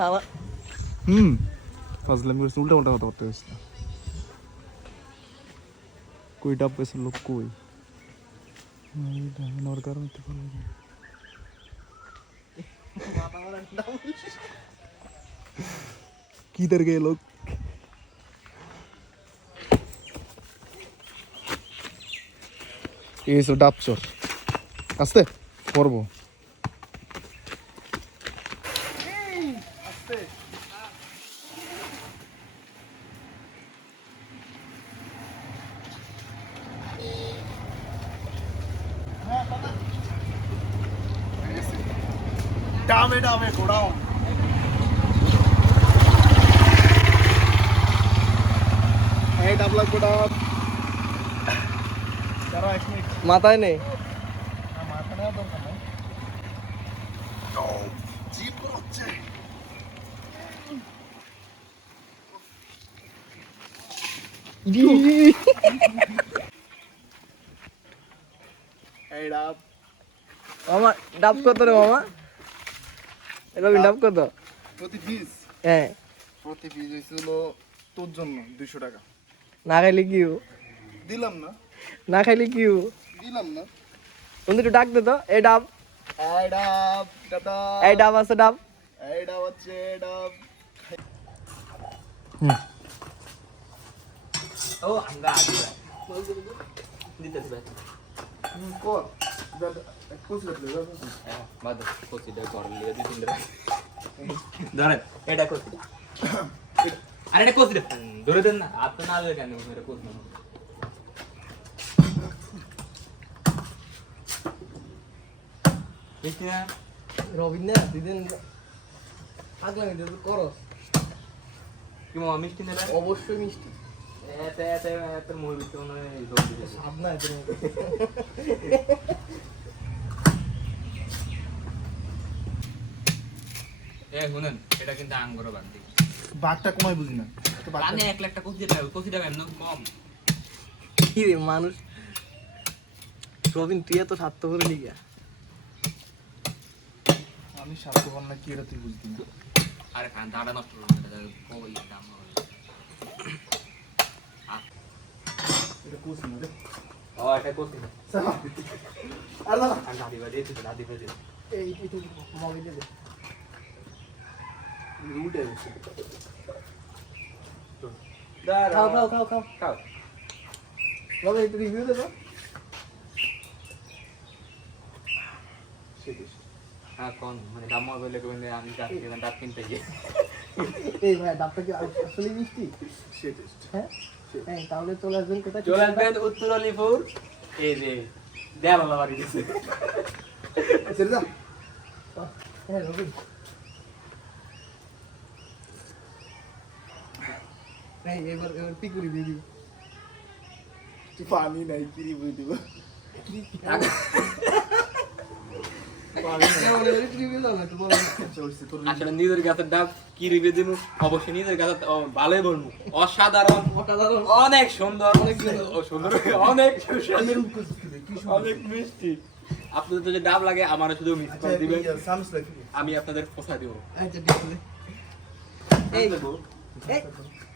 শালা ফাজলামি করেছে, উল্টা উল্টা কথা করতে গেছে। কই ডাব পেয়েছে লোক কই? ওর কারণ হতে পারবে কিধর गए लोग? এই সব ডাব চোর আস্তে পড়বো। ডামে ডামে ঘোড়াও এই ডাব লাগবে ডাব। মাথায় নেই। মাথা নেওয়া দরকার নাই। জিপ হচ্ছে এই ডাব। মামা ডাব কত রে মামা? রবিন ডাব কত? প্রতি পিস? হ্যাঁ। প্রতি পিস হয়েছিল তোর জন্য 200 টাকা। না খাইলে কি দিলাম না। না খাইলে কি দিলাম না। বন্ধু একটু ডাক দে তো। এই ডাব, এই ডাব দাদা, এই ডাব আছে ডাব। এই ডাব হচ্ছে ডাব। ও হাঙ্গা আদি দিতে দিবে কর দাদা এক কোস লাগলে দাদা। বাদ কোসিটা কর লিয়ে দি তিন ধরে এটা কোসি আরে এটা কোসি ধরে দেন না আপনি না ধরে কেন মেরে কোস না মিষ্টি না রবিন না দিদিন আগলামি তো করো। কি মামা মিষ্টি না অবশ্যই মিষ্টি। এতে এতে এত মুই বিতে মনে জোর দিতে স্বাদ না এদের মধ্যে। এ শুনেন এটা কিন্তু আঙ্গুর বাদ দিই বাটটা কমাই বুঝি না। আমি 1 লাখ টাকা কোসি দেব এমন কম কি রে মানুষ, রবিন তুই এত স্বার্থপর লিগা? আমি স্বাস্থ্যবান না কি এটা তুই বুঝবি না। আরে খান দাঁড়া নষ্ট করুন এটা কই দাম হবে এটা কোস না রে। ও এটা কোসি আল্লাহ আর দাদি বাজে দাদি বাজে এই একটু মগে দে। রুটে গেছে। খাও খাও খাও খাও। খাও রবিন একটু রিভিউ দে তো। সেটিস হ্যাঁ কোন মানে দাম বলে কোন আমি ডাব কিনতে গিয়ে এই ভাই ডাবটা কি আসলে মিষ্টি? সেটিস হ্যাঁ হ্যাঁ, তাহলে চলে আসবেন কোথায়? চলে আসবেন উত্তর আলিপুর এই যে দেয়ালা বাড়ি গেছে ছেড়ে দাও। হ্যাঁ রবিন, এই এবার পিকুরি দিয়ে দিবি। পানি নাই কি বুঝ দিব। আসলে নিজের গাছের ডাব কি রিভিউ দিব অবশ্যই নিজের গাছের ভালোই বলবো অসাধারণ অনেক সুন্দর অনেক অনেক মিষ্টি। আপনাদের তো যে ডাব লাগে আমার শুধু মিস করে দিবেন আমি আপনাদের পোষা দেবো। আচ্ছা ঠিক আছে। এই